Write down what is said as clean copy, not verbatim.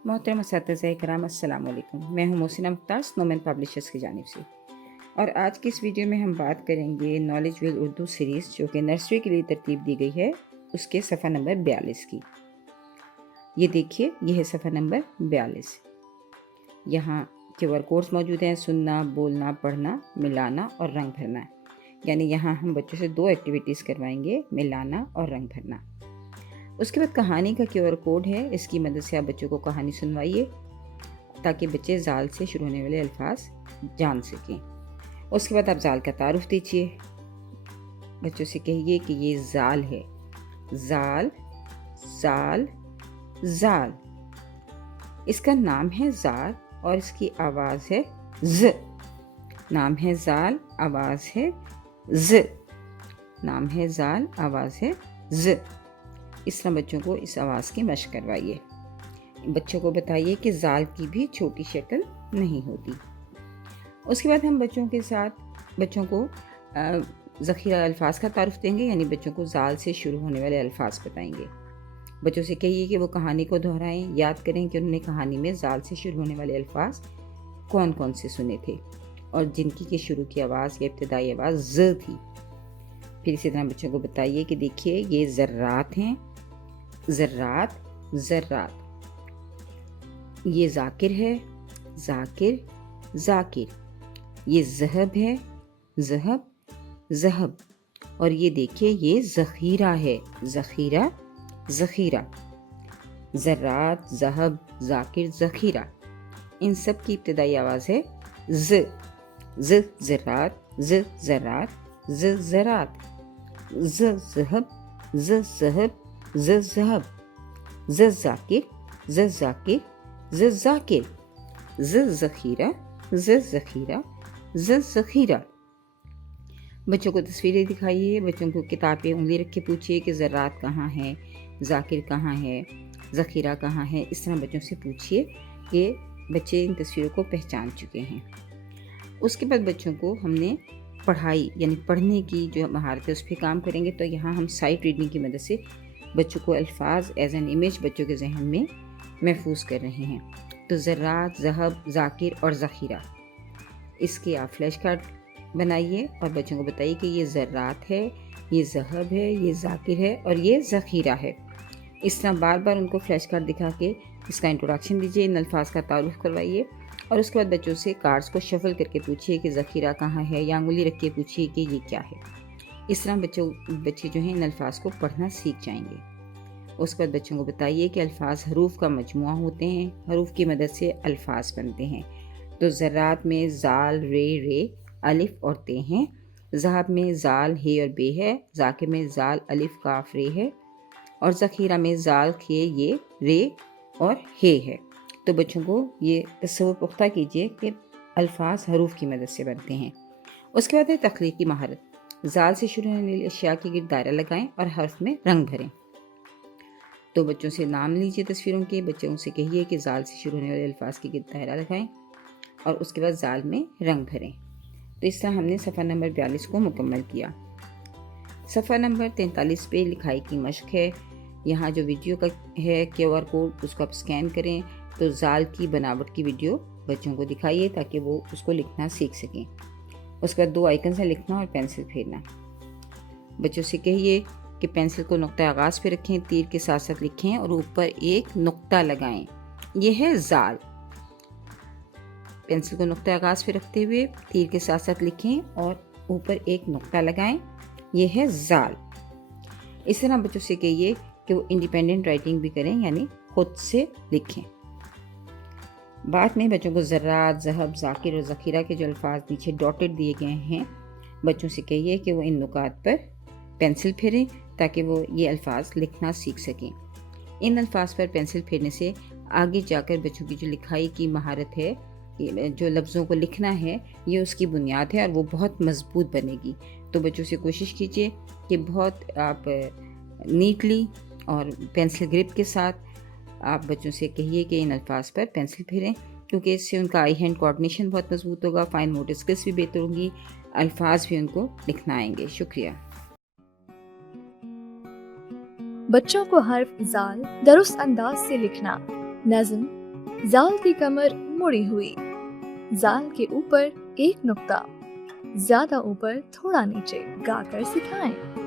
मोहतरम असातिज़ा इकराम अस्सलाम वालेकुम। मैं हूँ मोहसिना मुख्तार स्नोमैन पब्लिशर्स की जानिब से, और आज की इस वीडियो में हम बात करेंगे नॉलेज व्हील उर्दू सीरीज़ जो कि नर्सरी के लिए तरतीब दी गई है, उसके सफ़ा नंबर 42 की। ये देखिए, ये है सफ़ा नंबर 42। यहाँ QR कोड्स मौजूद हैं: सुनना, बोलना, पढ़ना, मिलाना और रंग भरना। यानी यहाँ हम बच्चों से 2 एक्टिविटीज़ करवाएंगे, मिलाना और रंग भरना। उसके बाद कहानी का QR कोड है, इसकी मदद से आप बच्चों को कहानी सुनवाइए ताकि बच्चे ज़ाल से शुरू होने वाले अल्फाज जान सकें। उसके बाद आप ज़ाल का तारुफ दीजिए, बच्चों से कहिए कि ये ज़ाल है, ज़ाल, ज़ाल, ज़ाल। इसका नाम है ज़ाल और इसकी आवाज़ है ज़। नाम है ज़ाल, आवाज़ है ज़। नाम है ज़ाल, आवाज़ है ज़। इस तरह बच्चों को इस आवाज़ की मशक करवाइए। बच्चों को बताइए कि ज़ाल की भी छोटी शक्ल नहीं होती। उसके बाद हम बच्चों को ज़ख़ीरा अल्फाज का तारुफ देंगे, यानी बच्चों को ज़ाल से शुरू होने वाले अल्फाज बताएंगे। बच्चों से कहिए कि वो कहानी को दोहराएं, याद करें कि उन्होंने कहानी में ज़ाल से शुरू होने वाले अल्फाज कौन कौन से सुने थे और जिनकी के शुरू की आवाज़ या इब्तदाई आवाज़ ज़ थी। फिर इसी तरह बच्चों को बताइए कि देखिए ये ज़र्रात हैं, ज़र्रात, ज़र्रात। ये ज़ाकिर है, ज़ाकिर, ज़ाकिर। ये ज़हब है, ज़हब, ज़हब। और ये देखिए ये ज़ख़ीरा है, ज़ख़ीरा, ज़ख़ीरा। ज़र्रात, ज़हब, ज़ाकिर, ज़ख़ीरा। इन सब की इब्तदाई आवाज़ है ज़। ज़ ज़र्रात, ज़ ज़र्रात, ज़ ज़रात, ज़ ज़हब, ज़ ज़हब, ज़ ज़हब, ज़ ज़ाकिर, ज़ ज़ाकिर, ज़ ज़ाकिर, ज़ ज़ख़ीरा, ज़ ज़ख़ीरा, ज़ ज़ख़ीरा। बच्चों को तस्वीरें दिखाइए, बच्चों को किताब पे उंगली रख के पूछिए कि ज़र्रात कहाँ है, ज़ाकिर कहाँ है, ज़ख़ीरा कहाँ है। इस तरह बच्चों से पूछिए कि बच्चे इन तस्वीरों को पहचान चुके हैं। उसके बाद बच्चों को हमने पढ़ाई यानी पढ़ने की जो महारत है उस पर काम करेंगे। तो यहाँ हम साइट रीडिंग की मदद से बच्चों को अल्फाज एज एन इमेज बच्चों के जहन में महफूज कर रहे हैं। तो ज़र्रात, ज़हब, ज़ाकिर और ज़ख़ीरा, इसके आप फ्लैश कार्ड बनाइए और बच्चों को बताइए कि ये ज़र्रात है, ये ज़हब है, ये ज़ाकिर है और ये ज़ख़ीरा है। इस तरह बार बार उनको फ्लैश कार्ड दिखा के इसका इंट्रोडक्शन दीजिए, इन अल्फाज का तारुफ करवाइए और उसके बाद बच्चों से कार्ड्स को शफल करके पूछिए कि ज़ख़ीरा कहाँ है, या अंगुली रख के पूछिए कि ये क्या है। इस तरह बच्चे जो हैं इन अल्फाज को पढ़ना सीख जाएंगे। उसके बाद बच्चों को बताइए कि अल्फाज हरूफ का मजमुआ होते हैं, हरूफ की मदद से अल्फाज बनते हैं। तो ज़र्रात में ज़ाल, रे, अलिफ और ते हैं। ज़हब में ज़ाल, हे और बे है। ज़ाकिर में ज़ाल, अलिफ, काफ, रे है। और ज़ख़ीरा में ज़ाल, खे, ये, रे और हे है। तो बच्चों को ये तस्वुर पुख्ता कीजिए कि अल्फाज हरूफ की मदद से बनते हैं। उसके बाद है तख्लीकी महारत। ज़ाल से शुरू होने वाली अशिया के गिर्द दायरा लगाएं और हर्फ में रंग भरें। तो बच्चों से नाम लीजिए तस्वीरों के, बच्चों से कहिए कि ज़ाल से शुरू होने वाले अल्फाज के गिर्द दायरा लगाएं और उसके बाद ज़ाल में रंग भरें। तो इस तरह हमने सफ़ा नंबर 42 को मुकम्मल किया। सफ़ा नंबर 43 पे लिखाई की मशक है। यहाँ जो वीडियो का है QR कोड, उसको आप स्कैन करें तो ज़ाल की बनावट की वीडियो बच्चों को दिखाइए ताकि वो उसको लिखना सीख सकें। उसके बाद 2 आइकन से लिखना और पेंसिल फेरना। बच्चों से कहिए कि पेंसिल को नुक्ता आगाज़ पे रखें, तीर के साथ साथ लिखें और ऊपर एक नुक्ता लगाएं। यह है ज़ाल। पेंसिल को नुक्ता आगाज़ पे रखते हुए तीर के साथ साथ लिखें और ऊपर एक नुक्ता लगाएं। यह है ज़ाल। इस तरह बच्चों से कहिए कि वो इंडिपेंडेंट राइटिंग भी करें, यानी खुद से लिखें। बाद में बच्चों को ज़र्रात, ज़हब, ज़ाकिर और ज़ख़ीरा के जो अल्फाज नीचे डॉटेड दिए गए हैं, बच्चों से कहिए कि वो इन नुकात पर पेंसिल फेरें ताकि वो ये अल्फाज लिखना सीख सकें। इन अल्फाज पर पेंसिल फेरने से आगे जाकर बच्चों की जो लिखाई की महारत है, जो लफ्ज़ों को लिखना है, ये उसकी बुनियाद है और वो बहुत मज़बूत बनेगी। तो बच्चों से कोशिश कीजिए कि बहुत आप नीटली और पेंसिल ग्रिप के साथ आप बच्चों से कहिए कि इन अल्फाज पर पेंसिल फेरें, क्योंकि इससे उनका आई हैंड कोऑर्डिनेशन बहुत मजबूत होगा, फाइन मोटर स्किल्स भी बेहतर होंगी, अल्फाज भी उनको लिखना आएंगे। शुक्रिया। बच्चों को हर्फ ज़ाल दुरुस्त अंदाज से लिखना, नज़्म, زال کی کمر مڑی ہوئی، زال کے اوپر ایک نقطہ، زیادہ اوپر تھوڑا نیچے، گا کر سکھائیں۔